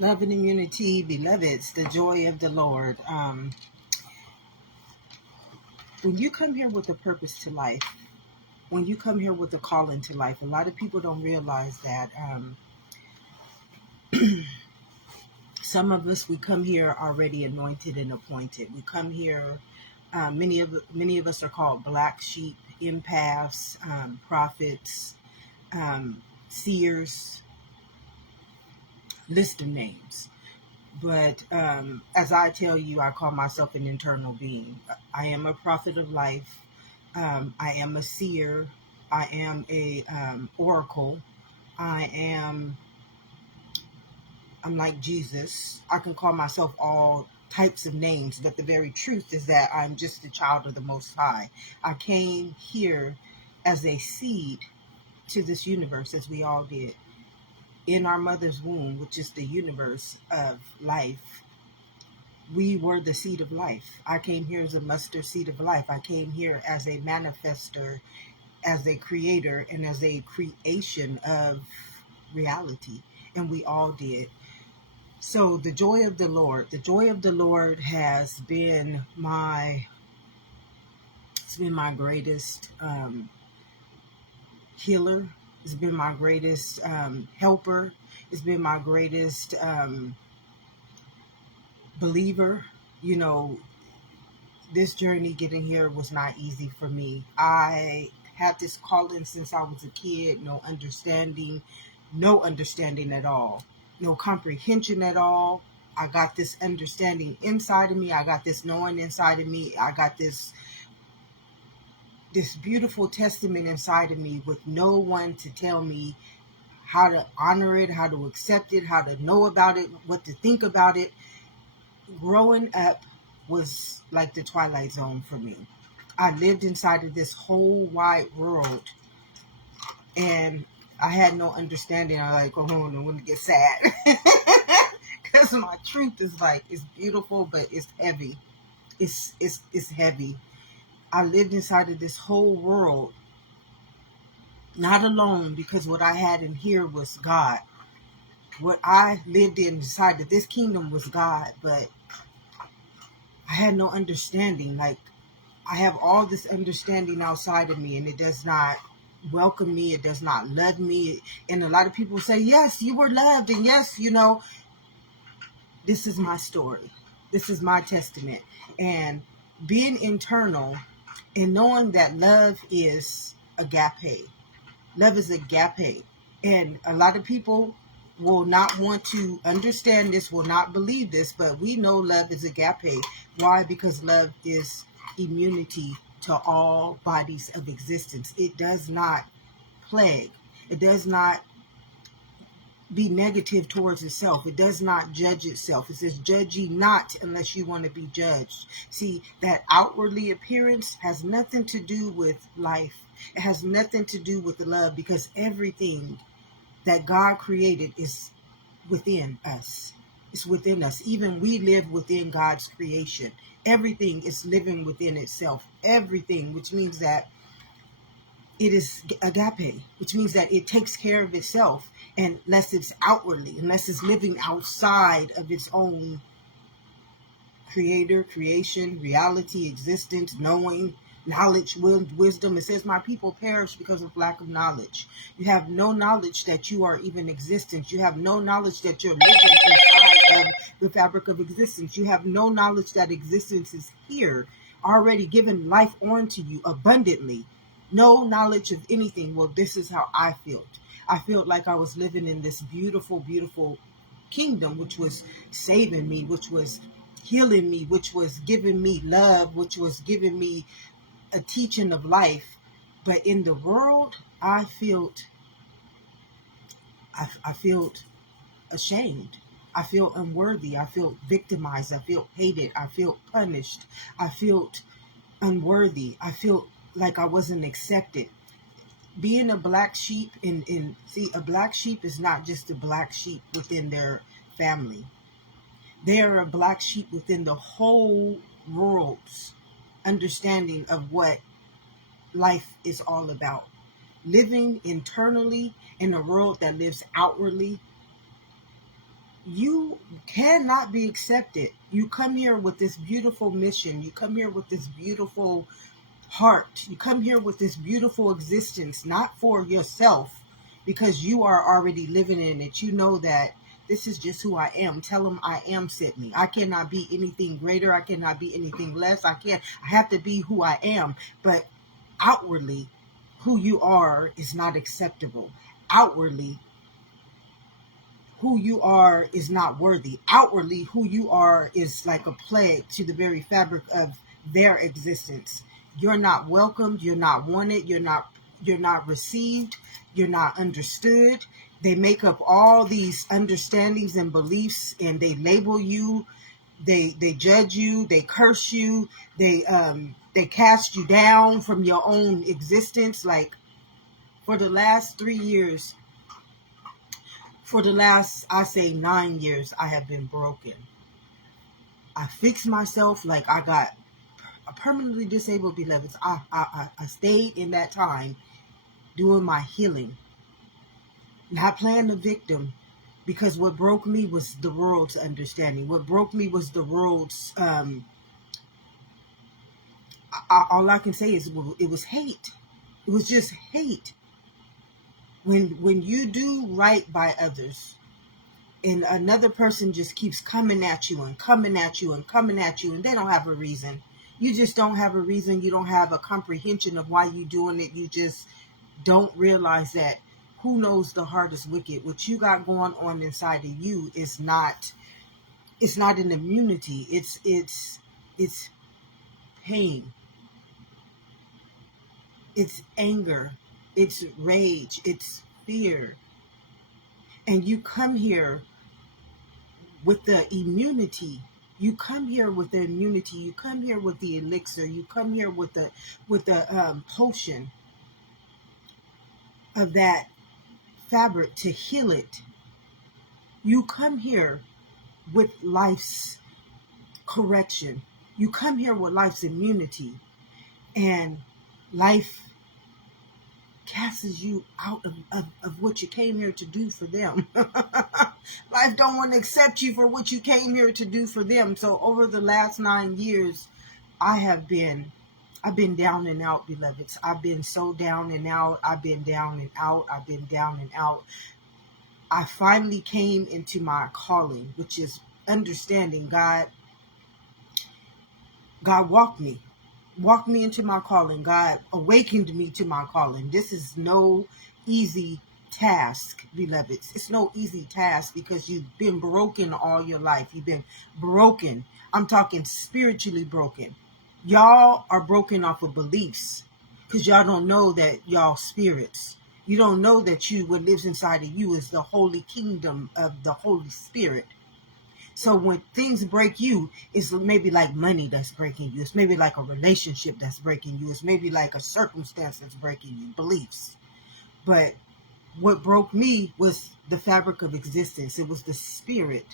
Love and immunity, beloveds, the joy of the Lord. When you come here with a purpose to life, when you come here with a calling to life, a lot of people don't realize that some of us, we come here already anointed and appointed. We come here, many of us are called black sheep, empaths, prophets, seers, list of names. But as I tell you, I call myself an internal being. I am a prophet of life. I am a seer. I am a oracle. I'm like Jesus. I can call myself all types of names, but the very truth is that I'm just a child of the Most High. I came here as a seed to this universe, as we all did, in our mother's womb, which is the universe of life. We were the seed of life. I came here as a mustard seed of life. I came here as a manifester, as a creator, and as a creation of reality. And we all did. So the joy of the Lord has been it's been my greatest healer. It's been my greatest helper. It's been my greatest believer. You know, this journey getting here was not easy for me. I had this calling since I was a kid, no understanding at all, no comprehension at all. I got this understanding inside of me. I got this knowing inside of me. I got this beautiful testament inside of me with no one to tell me how to honor it, how to accept it, how to know about it, what to think about it. Growing up was like the Twilight Zone for me. I lived inside of this whole wide world, and I had no understanding. I like, oh, I want to get sad. Because my truth is like, it's beautiful, but it's heavy. It's heavy. I lived inside of this whole world, not alone, because what I had in here was God. What I lived inside of this kingdom was God, but I had no understanding. Like, I have all this understanding outside of me, and it does not welcome me. It does not love me. And a lot of people say, yes, you were loved. And yes, this is my story. This is my testament. And being internal and knowing that love is agape. Love is agape. And a lot of people will not want to understand this, will not believe this, but we know love is agape. Why? Because love is immunity to all bodies of existence. It does not plague. It does not be negative towards itself. It does not judge itself. It says, judge ye not unless you want to be judged. See, that outwardly appearance has nothing to do with life. It has nothing to do with love, because everything that God created is within us. It's within us. Even we live within God's creation. Everything is living within itself. Everything, which means that it is agape, which means that it takes care of itself, unless it's outwardly, unless it's living outside of its own creator, creation, reality, existence, knowing, knowledge, wisdom. It says, my people perish because of lack of knowledge. You have no knowledge that you are even existence. You have no knowledge that you're living inside of the fabric of existence. You have no knowledge that existence is here, already given life onto you abundantly. No knowledge of anything. Well, this is how I felt. I felt like I was living in this beautiful, beautiful kingdom, which was saving me, which was healing me, which was giving me love, which was giving me a teaching of life. But in the world, I felt ashamed. I felt unworthy. I felt victimized. I felt hated. I felt punished. I felt unworthy. I felt like I wasn't accepted. Being a black sheep, and see, a black sheep is not just a black sheep within their family. They are a black sheep within the whole world's understanding of what life is all about. Living internally in a world that lives outwardly, You cannot be accepted. You come here with this beautiful mission. You come here with this beautiful heart. You come here with this beautiful existence, not for yourself, because you are already living in it. You know that this is just who I am. Tell them I am Sydney. I cannot be anything greater. I cannot be anything less. I have to be who I am. But outwardly, who you are is not acceptable. Outwardly, who you are is not worthy. Outwardly, who you are is like a plague to the very fabric of their existence. You're not welcomed, you're not wanted, you're not received, you're not understood. They make up all these understandings and beliefs, and they label you, they judge you, they curse you, they cast you down from your own existence. Like for the last 3 years, for the last, I say 9 years, I have been broken. I fixed myself like I got permanently disabled, beloveds. I stayed in that time doing my healing, not playing the victim, because what broke me was the world's understanding. What broke me was the world's, all I can say is it was hate. It was just hate. When you do right by others, and another person just keeps coming at you and coming at you and coming at you, and they don't have a reason. You just don't have a reason. You don't have a comprehension of why you're doing it. You just don't realize that who knows the heart is wicked. What you got going on inside of you is not, it's not an immunity. It's pain. It's anger. It's rage. It's fear. And you come here with the immunity. You come here with the immunity. You come here with the elixir. You come here with the potion of that fabric to heal it. You come here with life's correction. You come here with life's immunity, and life casts you out of what you came here to do for them. Life don't want to accept you for what you came here to do for them. So over the last 9 years, I've been down and out, beloveds. I've been so down and out. I've been down and out. I've been down and out. I finally came into my calling, which is understanding God. God walked me into my calling. God awakened me to my calling. This is no easy task, beloveds. It's no easy task because you've been broken all your life. You've been broken. I'm talking spiritually broken. Y'all are broken off of beliefs because y'all don't know that y'all spirits. You don't know that what lives inside of you is the holy kingdom of the Holy Spirit. So when things break you, it's maybe like money that's breaking you. It's maybe like a relationship that's breaking you. It's maybe like a circumstance that's breaking you, beliefs. But what broke me was the fabric of existence. It was the spirit,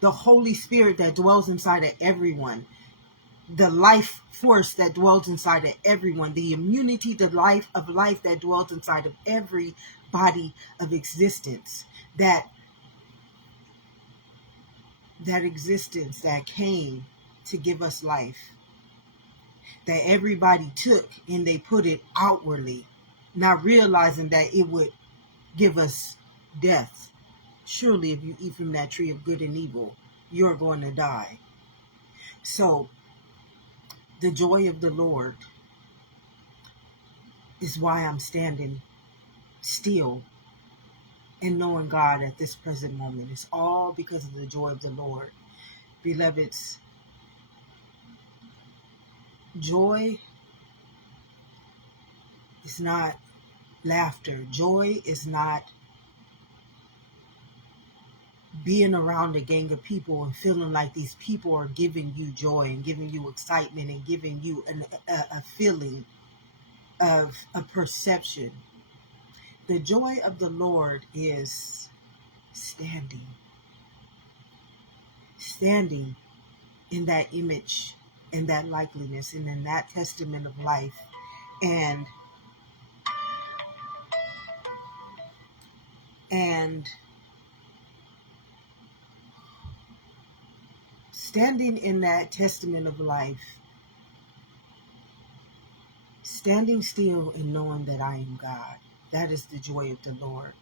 the Holy Spirit that dwells inside of everyone, the life force that dwells inside of everyone, the immunity, the life that dwells inside of every body of existence, that existence that came to give us life, that everybody took and they put it outwardly, not realizing that it would give us death. Surely if you eat from that tree of good and evil, you're going to die. So the joy of the Lord is why I'm standing still and knowing God at this present moment. It's all because of the joy of the Lord. Beloveds, joy is not laughter. Joy is not being around a gang of people and feeling like these people are giving you joy and giving you excitement and giving you a feeling of a perception. The joy of the Lord is standing in that image, in that likeliness, and in that testament of life. And standing in that testament of life, standing still and knowing that I am God. That is the joy of the Lord.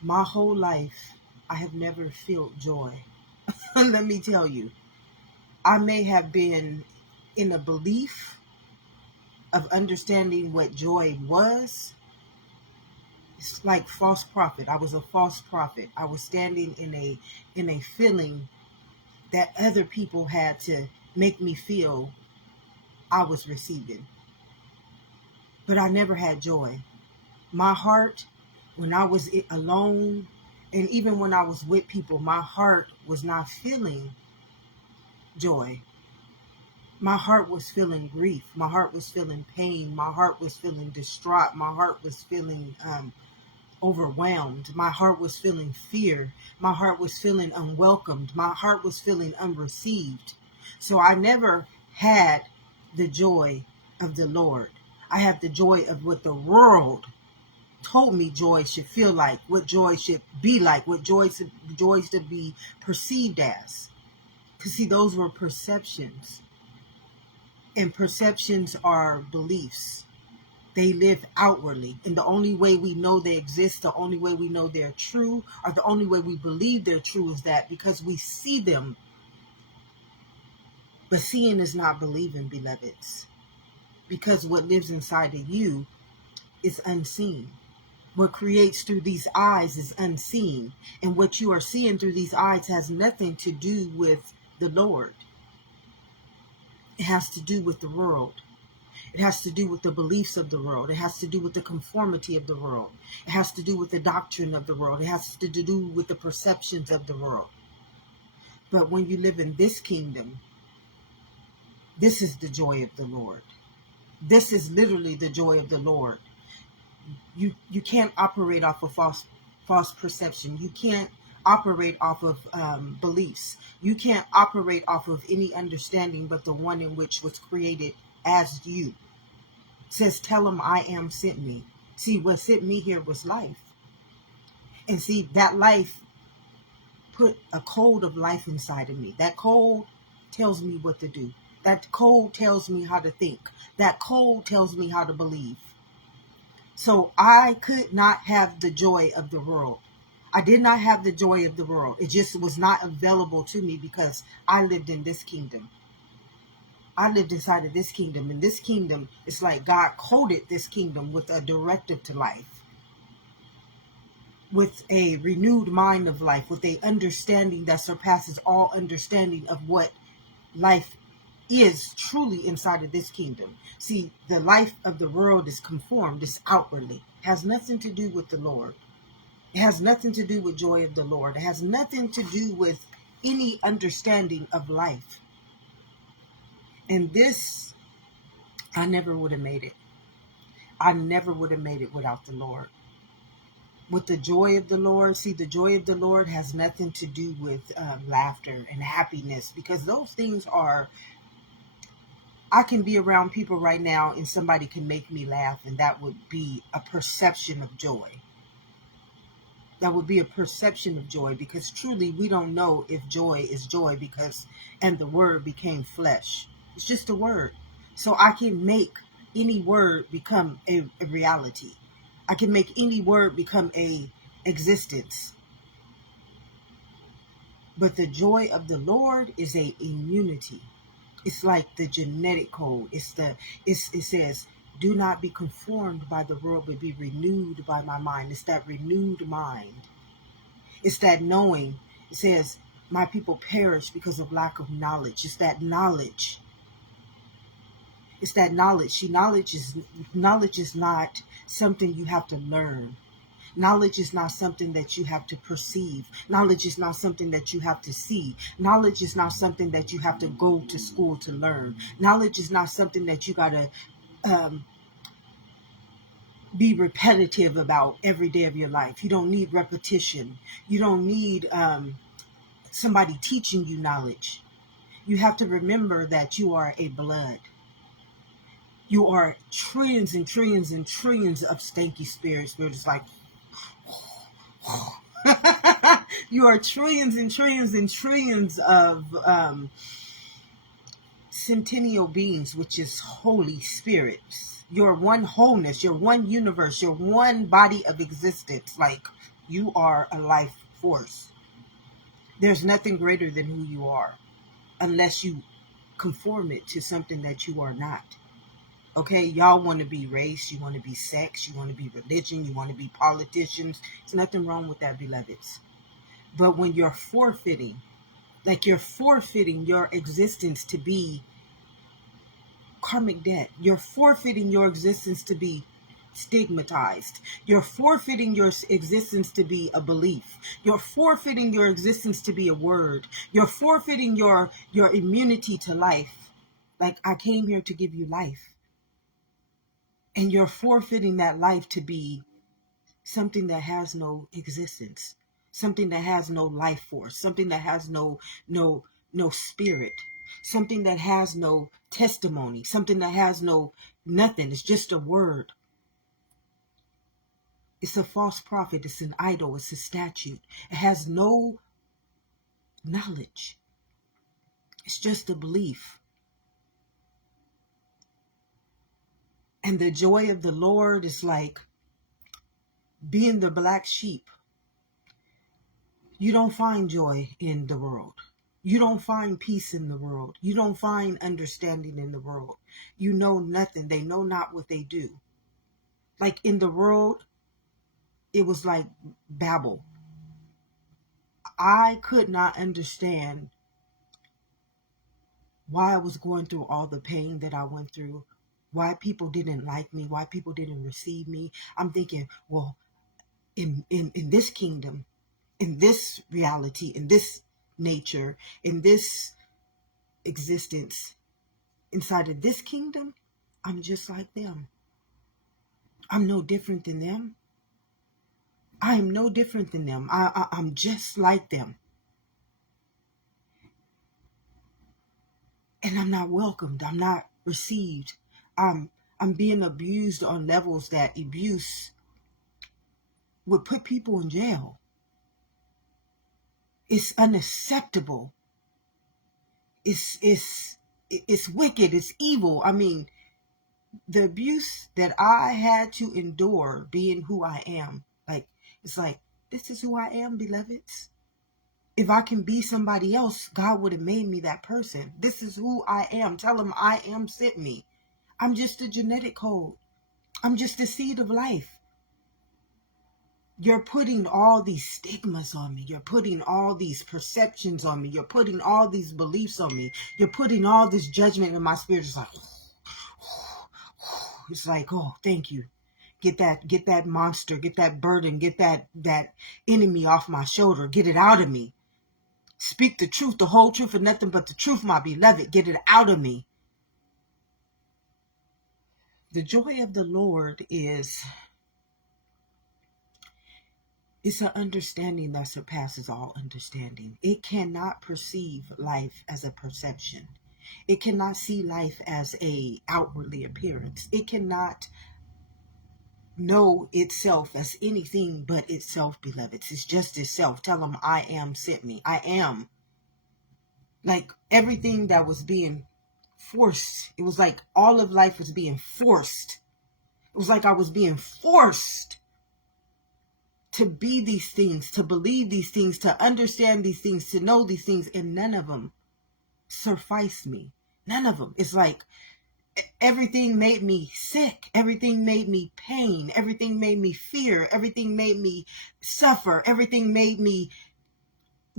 My whole life, I have never felt joy. Let me tell you, I may have been in a belief of understanding what joy was. It's like false prophet. I was a false prophet. I was standing in a feeling that other people had to make me feel I was receiving. But I never had joy. My heart, when I was alone, and even when I was with people, my heart was not feeling joy. My heart was feeling grief. My heart was feeling pain. My heart was feeling distraught. My heart was feeling overwhelmed. My heart was feeling fear. My heart was feeling unwelcomed. My heart was feeling unreceived. So I never had the joy of the Lord. I had the joy of what the world told me joy should feel like, what joy should be like, what joy should be perceived as. Because see, those were perceptions. And perceptions are beliefs. They live outwardly. And the only way we know they exist, the only way we know they're true, or the only way we believe they're true is that because we see them. But seeing is not believing, beloveds. Because what lives inside of you is unseen. What creates through these eyes is unseen. And what you are seeing through these eyes has nothing to do with the Lord. It has to do with the world. It has to do with the beliefs of the world. It has to do with the conformity of the world. It has to do with the doctrine of the world. It has to do with the perceptions of the world. But when you live in this kingdom, this is the joy of the Lord. This is literally the joy of the Lord. You can't operate off of false perception. You can't operate off of beliefs. You can't operate off of any understanding but the one in which was created as you. It says, tell him I am sent me. See, what sent me here was life. And see, that life put a code of life inside of me. That code tells me what to do. That code tells me how to think. That code tells me how to believe. So I could not have the joy of the world. I did not have the joy of the world. It just was not available to me because I lived in this kingdom. I lived inside of this kingdom. And this kingdom, it's like God coded this kingdom with a directive to life. With a renewed mind of life. With a understanding that surpasses all understanding of what life is truly inside of this kingdom. See, the life of the world is conformed, it's outwardly. It has nothing to do with the Lord. It has nothing to do with joy of the Lord. It has nothing to do with any understanding of life. And this, I never would have made it. I never would have made it without the Lord. With the joy of the Lord, see, the joy of the Lord has nothing to do with laughter and happiness, because those things are, I can be around people right now and somebody can make me laugh, and that would be a perception of joy. That would be a perception of joy, because truly we don't know if joy is joy because, and the word became flesh. It's just a word. So I can make any word become a reality. I can make any word become a existence. But the joy of the Lord is a immunity. It's like the genetic code. It says, do not be conformed by the world, but be renewed by my mind. It's that renewed mind. It's that knowing. It says, my people perish because of lack of knowledge. It's that knowledge. It's that knowledge. See, knowledge is not something you have to learn. Knowledge is not something that you have to perceive. Knowledge is not something that you have to see. Knowledge is not something that you have to go to school to learn. Knowledge is not something that you got to be repetitive about every day of your life. You don't need repetition. You don't need somebody teaching you knowledge. You have to remember that you are a blood. You are trillions and trillions and trillions of stanky spirits. We're just like, You are trillions and trillions and trillions of centennial beings, which is Holy Spirit. You're one wholeness, you're one universe, you're one body of existence. Like, you are a life force. There's nothing greater than who you are, unless you conform it to something that you are not. Okay, y'all want to be race, you want to be sex, you want to be religion, you want to be politicians. There's nothing wrong with that, beloveds. But when you're forfeiting, like you're forfeiting your existence to be karmic debt, you're forfeiting your existence to be stigmatized, you're forfeiting your existence to be a belief, you're forfeiting your existence to be a word, you're forfeiting your immunity to life. Like, I came here to give you life, and you're forfeiting that life to be something that has no existence, something that has no life force, something that has no spirit, something that has no testimony, something that has no nothing. It's just a word. It's a false prophet. It's an idol. It's a statue. It has no knowledge. It's just a belief. And the joy of the Lord is like being the black sheep. You don't find joy in the world. You don't find peace in the world. You don't find understanding in the world. You know nothing. They know not what they do. Like, in the world, it was like Babel. I could not understand why I was going through all the pain that I went through, why people didn't like me, why people didn't receive me. I'm thinking, well, in this kingdom, in this reality, in this nature, in this existence, inside of this kingdom, I'm just like them. I'm no different than them. I am no different than them. I'm just like them. And I'm not welcomed. I'm not received. I'm being abused on levels that abuse would put people in jail. It's unacceptable. It's wicked. It's evil. I mean, the abuse that I had to endure being who I am, like, it's like, this is who I am, beloveds. If I can be somebody else, God would have made me that person. This is who I am. Tell him I am sent me. I'm just a genetic code. I'm just the seed of life. You're putting all these stigmas on me. You're putting all these perceptions on me. You're putting all these beliefs on me. You're putting all this judgment in my spirit. It's like, oh, thank you. Get that monster, get that burden, get that enemy off my shoulder. Get it out of me. Speak the truth, the whole truth, and nothing but the truth, my beloved. Get it out of me. The joy of the Lord is an understanding that surpasses all understanding. It cannot perceive life as a perception. It cannot see life as a outwardly appearance. It cannot know itself as anything but itself, beloveds. It's just itself. Tell them I am sent me. I am. Like, everything that was being forced, it was like all of life was being forced. It was like I was being forced to be these things, to believe these things, to understand these things, to know these things, and none of them suffice me. None of them. It's like everything made me sick. Everything made me pain. Everything made me fear. Everything made me suffer. Everything made me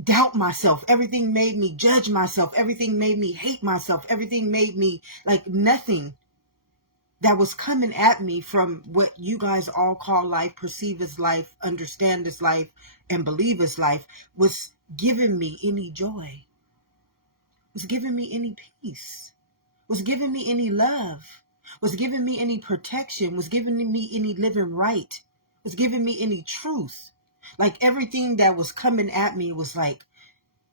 doubt myself. Everything made me judge myself. Everything made me hate myself. Everything made me, like, nothing that was coming at me from what you guys all call life, perceive as life, understand as life, and believe as life, was giving me any joy, was giving me any peace, was giving me any love, was giving me any protection, was giving me any living right, was giving me any truth. Like, everything that was coming at me was like,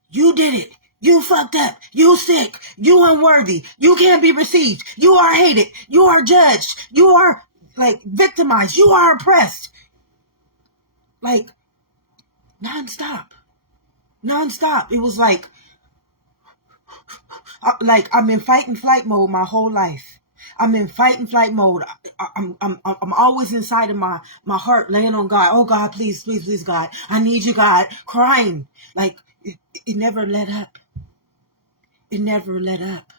you did it. You fucked up. You sick. You unworthy. You can't be received. You are hated. You are judged. You are, like, victimized. You are oppressed. Like, nonstop. nonstop. It was like I'm in fight and flight mode my whole life. I'm in fight and flight mode. I'm always inside of my heart, laying on God. Oh God, please, please, please, God, I need you, God. Crying like it never let up. It never let up.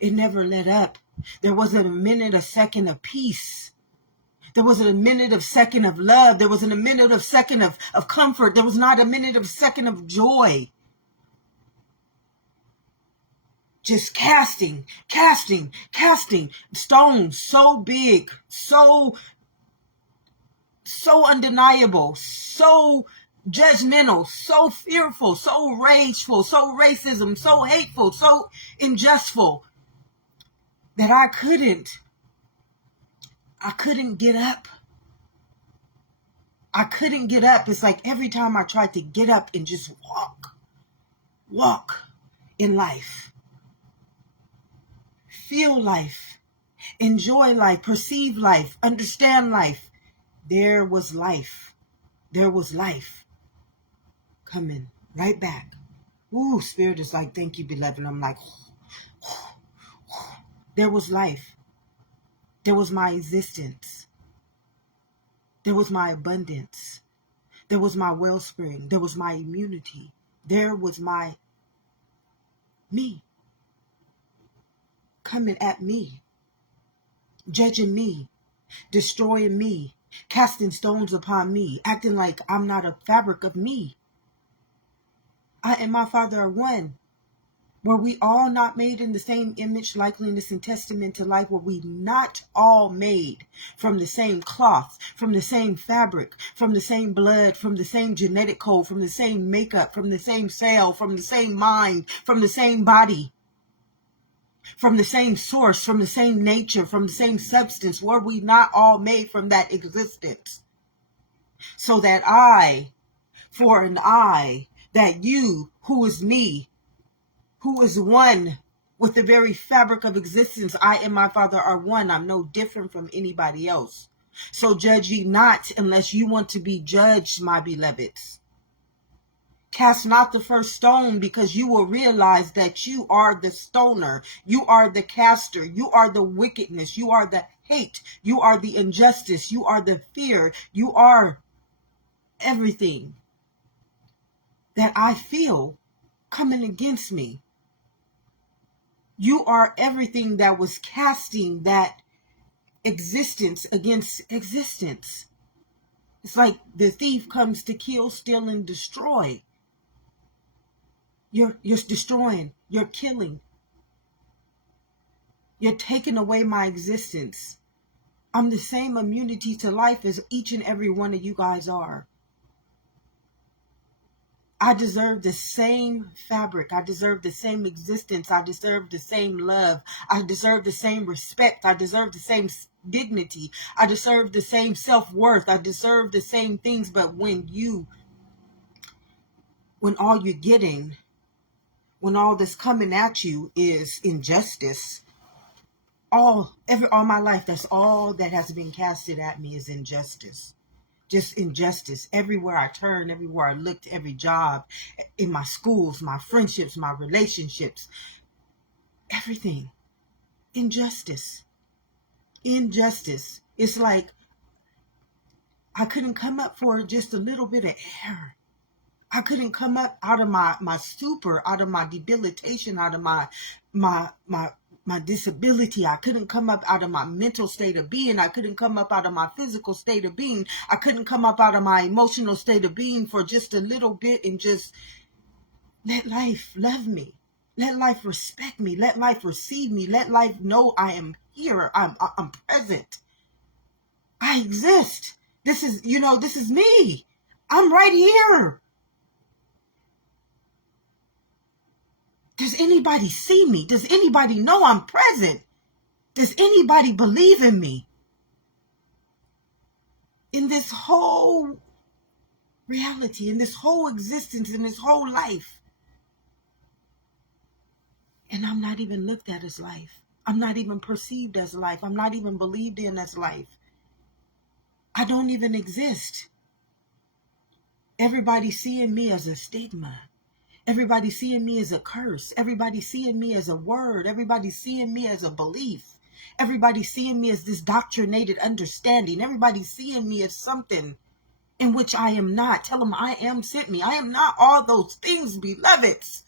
It never let up. There wasn't a minute, a second of peace. There wasn't a minute of second of love. There wasn't a minute of second of comfort. There was not a minute of second of joy. Just casting stones so big, so undeniable, so judgmental, so fearful, so rageful, so racism, so hateful, so unjustful that I couldn't get up. I couldn't get up. It's like every time I tried to get up and just walk in life, feel life, enjoy life, perceive life, understand life, there was life. There was life coming right back. Ooh, Spirit is like, thank you, beloved. I'm like, there was life. There was my existence. There was my abundance. There was my wellspring. There was my immunity. There was my me coming at me, judging me, destroying me, casting stones upon me, acting like I'm not a fabric of me. I and my Father are one. Were we all not made in the same image, likeness, and testament to life? Were we not all made from the same cloth, from the same fabric, from the same blood, from the same genetic code, from the same makeup, from the same cell, from the same mind, from the same body, from the same source, from the same nature, from the same substance? Were we not all made from that existence? So that I, for an I, that you, who is me, who is one with the very fabric of existence, I and my Father are one. I'm no different from anybody else. So judge ye not unless you want to be judged, my beloveds. Cast not the first stone, because you will realize that you are the stoner. You are the caster. You are the wickedness. You are the hate. You are the injustice. You are the fear. You are everything that I feel coming against me. You are everything that was casting that existence against existence. It's like the thief comes to kill, steal, and destroy. You're destroying. You're killing. You're taking away my existence. I'm the same immunity to life as each and every one of you guys are. I deserve the same fabric. I deserve the same existence. I deserve the same love. I deserve the same respect. I deserve the same dignity. I deserve the same self-worth. I deserve the same things. But when all you're getting, when all that's coming at you is injustice, all my life, that's all that has been casted at me is injustice. Just injustice. Everywhere I turned, everywhere I looked, every job, in my schools, my friendships, my relationships, everything. Injustice. Injustice. It's like I couldn't come up for just a little bit of air. I couldn't come up out of my stupor, out of my debilitation, out of my disability. I couldn't come up out of my mental state of being. I couldn't come up out of my physical state of being. I couldn't come up out of my emotional state of being for just a little bit and just let life love me. Let life respect me. Let life receive me. Let life know I am here. I'm present. I exist. This is me. I'm right here. Does anybody see me? Does anybody know I'm present? Does anybody believe in me? In this whole reality, in this whole existence, in this whole life. And I'm not even looked at as life. I'm not even perceived as life. I'm not even believed in as life. I don't even exist. Everybody's seeing me as a stigma. Everybody seeing me as a curse. Everybody seeing me as a word. Everybody seeing me as a belief. Everybody seeing me as this doctrinated understanding. Everybody seeing me as something in which I am not. Tell them I am sent me. I am not all those things, beloveds.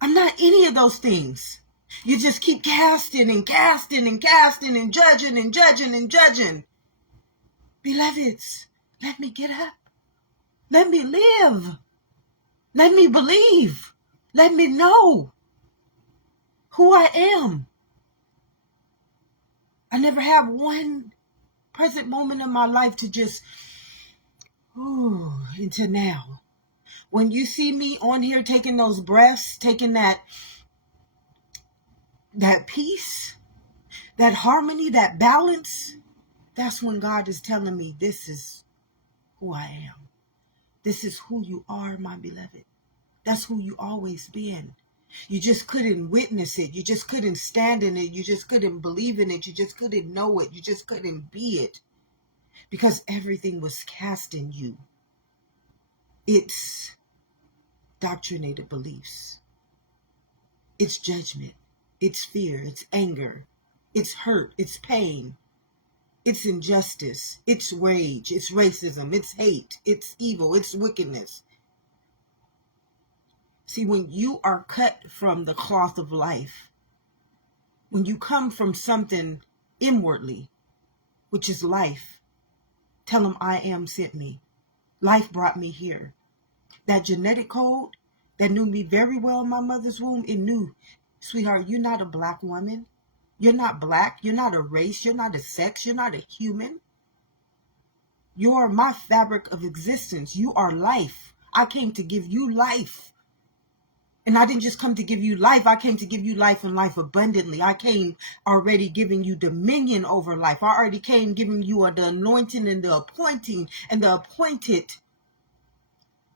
I'm not any of those things. You just keep casting and casting and casting and judging and judging and judging. Beloveds, let me get up. Let me live. Let me believe. Let me know who I am. I never have one present moment in my life to just, into now. When you see me on here taking those breaths, taking that peace, that harmony, that balance, that's when God is telling me, this is who I am. This is who you are, my beloved. That's who you always been. You just couldn't witness it. You just couldn't stand in it. You just couldn't believe in it. You just couldn't know it. You just couldn't be it. Because everything was cast in you. It's doctrinated beliefs. It's judgment. It's fear. It's anger. It's hurt. It's pain. It's injustice. It's rage. It's racism. It's hate. It's evil. It's wickedness. See, when you are cut from the cloth of life, when you come from something inwardly, which is life, tell them I am sent me. Life brought me here. That genetic code that knew me very well in my mother's womb, it knew, sweetheart, you're not a black woman. You're not black. You're not a race. You're not a sex. You're not a human. You're my fabric of existence. You are life. I came to give you life. And I didn't just come to give you life. I came to give you life and life abundantly. I came already giving you dominion over life. I already came giving you the anointing and the appointing and the appointed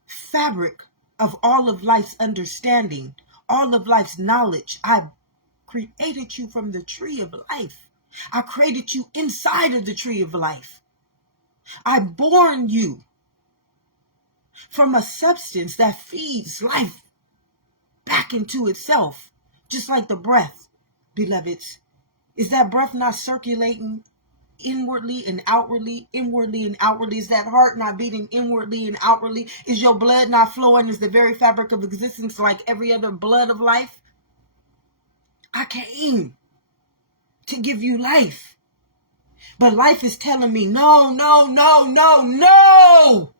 fabric of all of life's understanding, all of life's knowledge. I created you from the tree of life. I created you inside of the tree of life. I born you from a substance that feeds life back into itself, just like the breath, beloveds. Is that breath not circulating inwardly and outwardly, inwardly and outwardly? Is that heart not beating inwardly and outwardly? Is your blood not flowing as the very fabric of existence like every other blood of life? I came to give you life. But life is telling me, no, no, no, no, no,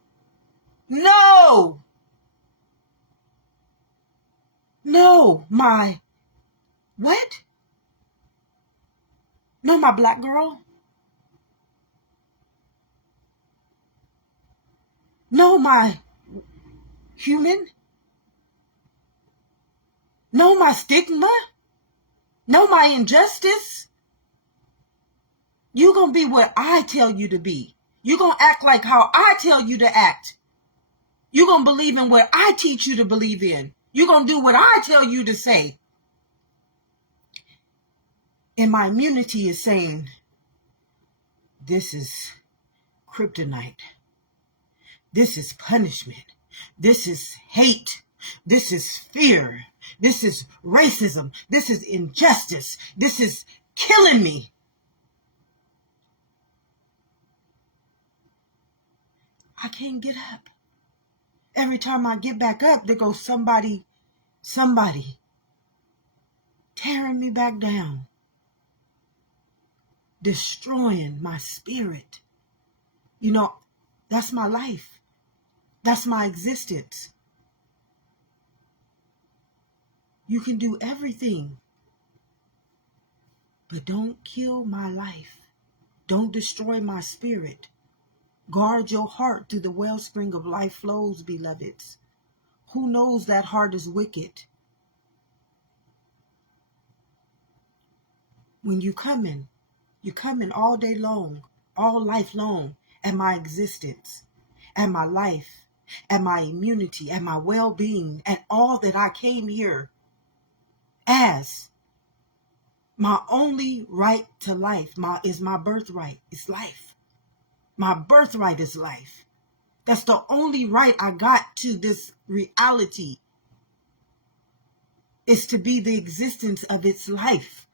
no. No, my what? No, my black girl. No, my human. No, my stigma. No, my injustice. You're going to be what I tell you to be. You're going to act like how I tell you to act. You're going to believe in what I teach you to believe in. You're going to do what I tell you to say. And my immunity is saying, this is kryptonite. This is punishment. This is hate. This is fear. This is racism. This is injustice. This is killing me. I can't get up. Every time I get back up, there goes somebody tearing me back down, destroying my spirit. You know, that's my life. That's my existence. You can do everything, but don't kill my life. Don't destroy my spirit. Guard your heart through the wellspring of life flows, beloveds. Who knows that heart is wicked? When you coming all day long, all life long, at my existence, at my life, at my immunity, at my well-being, at all that I came here as. My only right to life is my birthright. It's life. My birthright is life. That's the only right I got to this reality, is to be the existence of its life.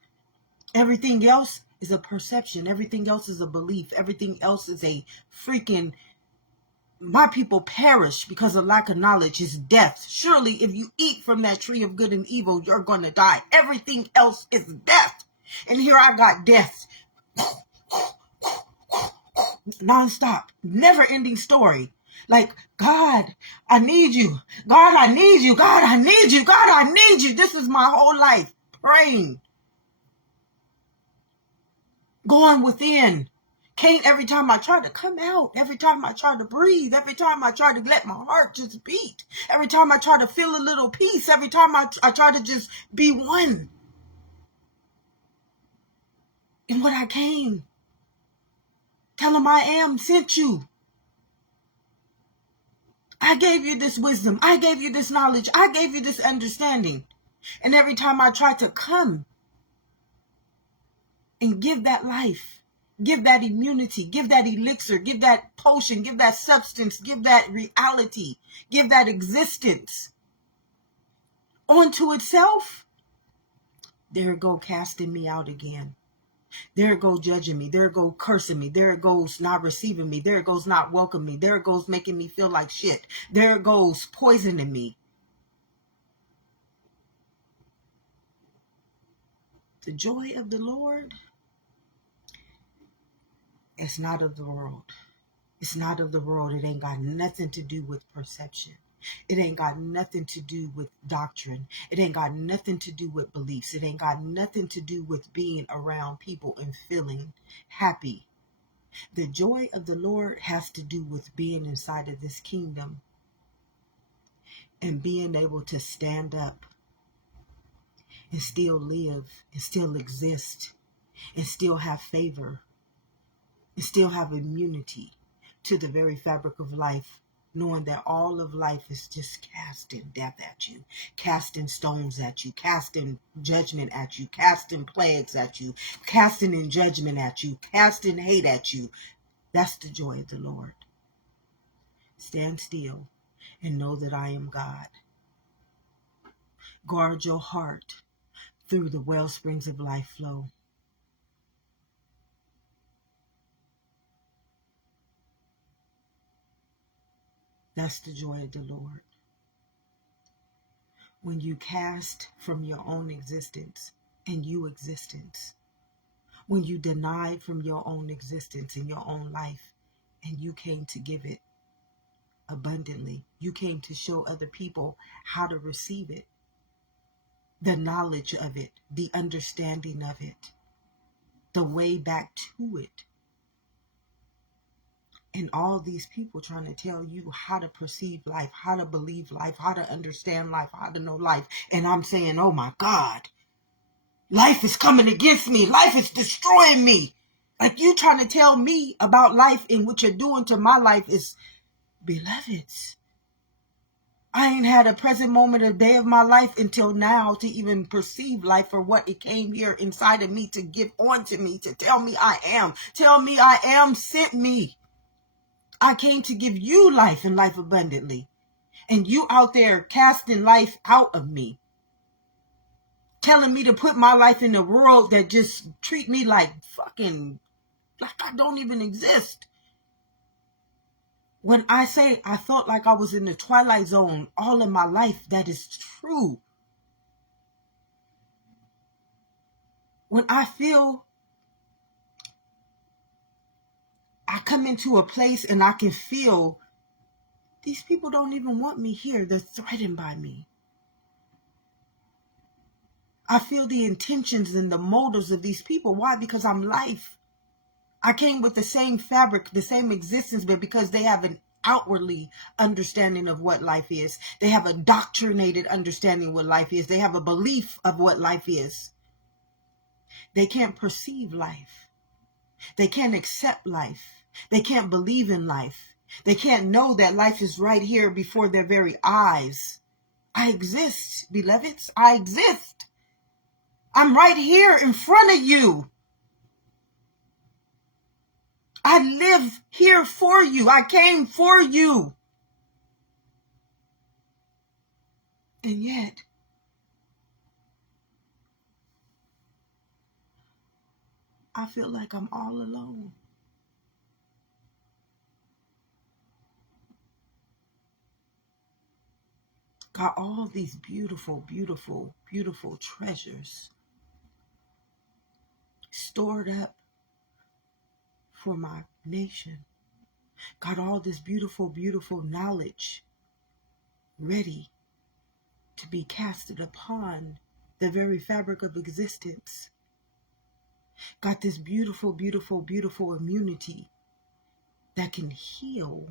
Everything else is a perception. Everything else is a belief. Everything else is a freaking, my people perish because of lack of knowledge, is death. Surely if you eat from that tree of good and evil, you're going to die. Everything else is death. And here I got death. Nonstop. Never ending story. Like, God, I need you. God, I need you. God, I need you. God, I need you. This is my whole life. Praying. Going within. Can't, every time I try to come out, every time I try to breathe, every time I try to let my heart just beat, every time I try to feel a little peace, every time I try to just be one. And what I came, tell him I am sent you. I gave you this wisdom. I gave you this knowledge. I gave you this understanding. And every time I try to come and give that life, give that immunity, give that elixir, give that potion, give that substance, give that reality, give that existence onto itself, there it go casting me out again. There it goes judging me. There it goes cursing me. There it goes not receiving me. There it goes not welcoming me. There it goes making me feel like shit. There it goes poisoning me. The joy of the Lord, it's not of the world. It's not of the world. It ain't got nothing to do with perception. It ain't got nothing to do with doctrine. It ain't got nothing to do with beliefs. It ain't got nothing to do with being around people and feeling happy. The joy of the Lord has to do with being inside of this kingdom and being able to stand up and still live and still exist and still have favor and still have immunity to the very fabric of life, knowing that all of life is just casting death at you, casting stones at you, casting judgment at you, casting plagues at you, casting in judgment at you, casting hate at you. That's the joy of the Lord. Stand still and know that I am God. Guard your heart through the well springs of life flow. That's the joy of the Lord. When you cast from your own existence and you existence, when you denied from your own existence and your own life, and you came to give it abundantly, you came to show other people how to receive it, the knowledge of it, the understanding of it, the way back to it. And all these people trying to tell you how to perceive life, how to believe life, how to understand life, how to know life. And I'm saying, oh my God, life is coming against me. Life is destroying me. Like, you trying to tell me about life, and what you're doing to my life is, beloveds, I ain't had a present moment, a day of my life until now to even perceive life for what it came here inside of me to give on to me, to tell me I am. Tell me I am sent me. I came to give you life and life abundantly. And you out there casting life out of me. Telling me to put my life in a world that just treat me like fucking, like I don't even exist. When I say I felt like I was in the twilight zone all of my life, that is true. When I feel I come into a place and I can feel these people don't even want me here. They're threatened by me. I feel the intentions and the motives of these people. Why? Because I'm life. I came with the same fabric, the same existence, but because they have an outwardly understanding of what life is. They have a doctrinated understanding of what life is. They have a belief of what life is. They can't perceive life. They can't accept life. They can't believe in life. They can't know that life is right here before their very eyes. I exist, beloveds. I exist. I'm right here in front of you. I live here for you. I came for you. And yet, I feel like I'm all alone. Got all these beautiful, beautiful, beautiful treasures stored up for my nation. Got all this beautiful, beautiful knowledge ready to be casted upon the very fabric of existence. Got this beautiful, beautiful, beautiful immunity that can heal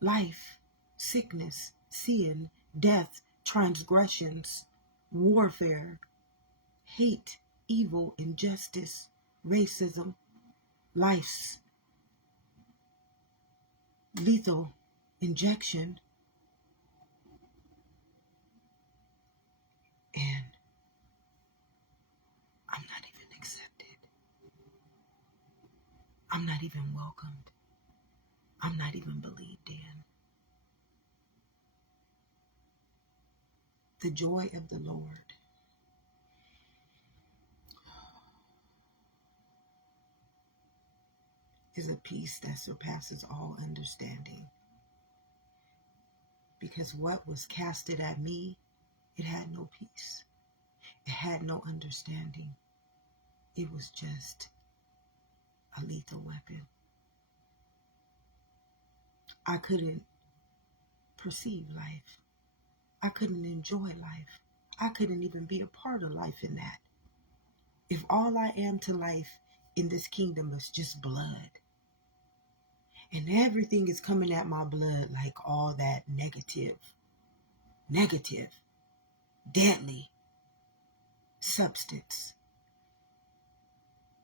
life, sickness, sin, death, transgressions, warfare, hate, evil, injustice, racism, life's lethal injection, and I'm not even accepted. I'm not even welcomed. I'm not even believed in. The joy of the Lord is a peace that surpasses all understanding. Because what was casted at me, it had no peace. It had no understanding. It was just a lethal weapon. I couldn't perceive life. I couldn't enjoy life. I couldn't even be a part of life in that. If all I am to life in this kingdom is just blood, and everything is coming at my blood like all that negative, deadly substance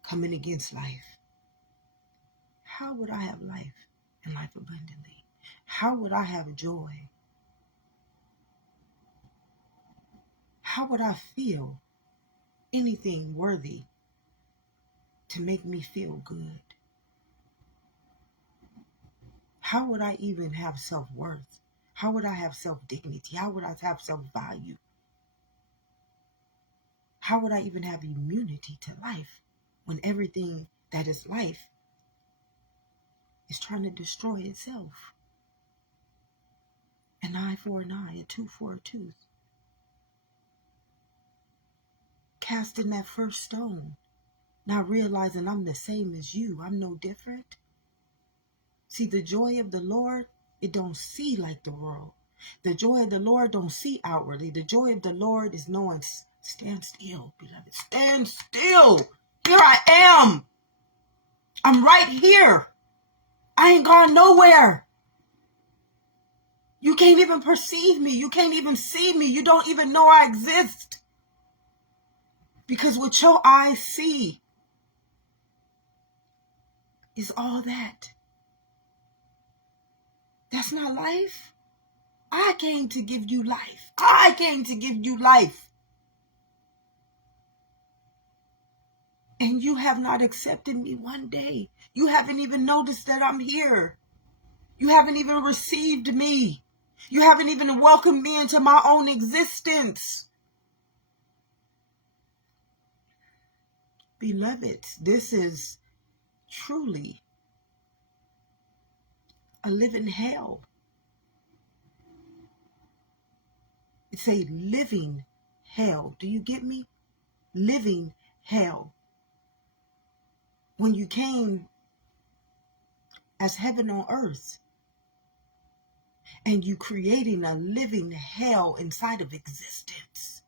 coming against life, how would I have life and life abundantly? How would I have joy? How would I feel anything worthy to make me feel good? How would I even have self-worth? How would I have self-dignity? How would I have self-value? How would I even have immunity to life when everything that is life is trying to destroy itself? An eye for an eye, a tooth for a tooth. Casting that first stone, not realizing I'm the same as you. I'm no different. See, the joy of the Lord, it don't see like the world. The joy of the Lord don't see outwardly. The joy of the Lord is knowing, stand still, beloved. Stand still. Here I am. I'm right here. I ain't gone nowhere. You can't even perceive me. You can't even see me. You don't even know I exist. Because what your eyes see is all that. That's not life. I came to give you life. I came to give you life. And you have not accepted me one day. You haven't even noticed that I'm here. You haven't even received me. You haven't even welcomed me into my own existence. Beloved, this is truly a living hell. It's a living hell. Do you get me? Living hell. When you came as heaven on earth and you creating a living hell inside of existence.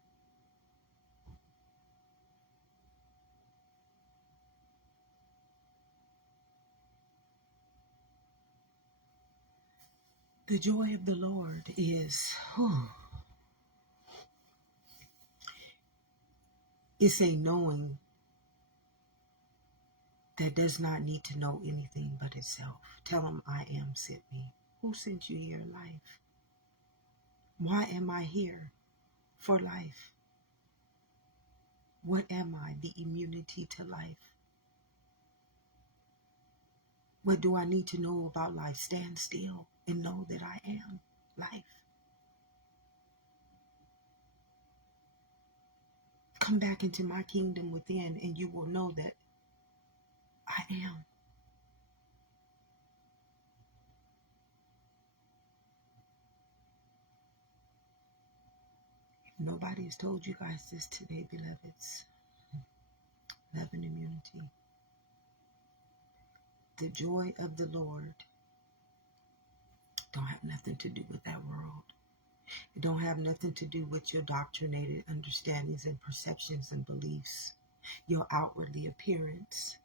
The joy of the Lord is, it's a knowing that does not need to know anything but itself. Tell him, I am sent me. Who sent you here, life? Why am I here? For life. What am I? The immunity to life. What do I need to know about life? Stand still and know that I am life. Come back into my kingdom within, and you will know that I am. If nobody has told you guys this today, beloveds, love and immunity. The joy of the Lord don't have nothing to do with that world. It don't have nothing to do with your doctrinated understandings and perceptions and beliefs, your outwardly appearance.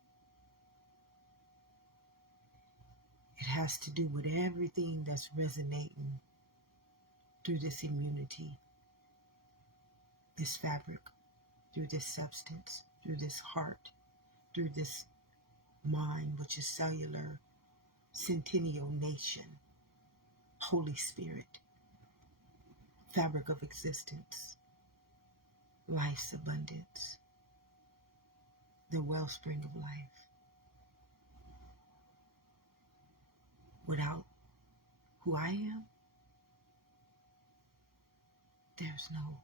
It has to do with everything that's resonating through this immunity, this fabric, through this substance, through this heart, through this mind, which is cellular, centennial nation, Holy Spirit, fabric of existence, life's abundance, the wellspring of life. Without who I am, there's no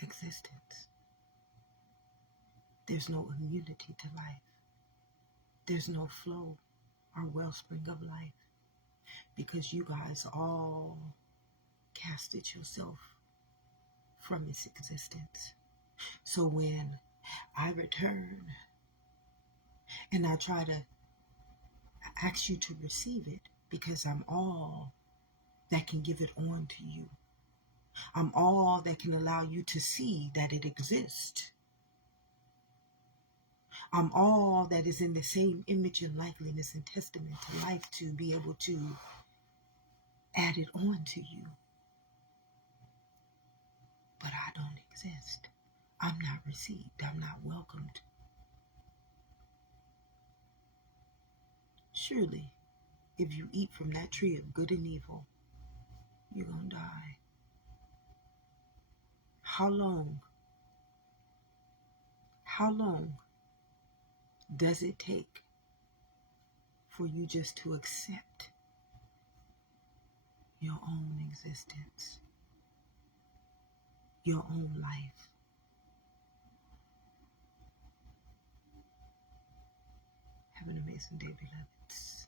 existence. There's no immunity to life. There's no flow or wellspring of life, because you guys all casted yourself from its existence. So when I return and I try to ask you to receive it, because I'm all that can give it on to you. I'm all that can allow you to see that it exists. I'm all that is in the same image and likeness and testament to life to be able to add it on to you. But I don't exist. I'm not received. I'm not welcomed. Surely, if you eat from that tree of good and evil, you're going to die. How long does it take for you just to accept your own existence, your own life? Have an amazing day, beloveds.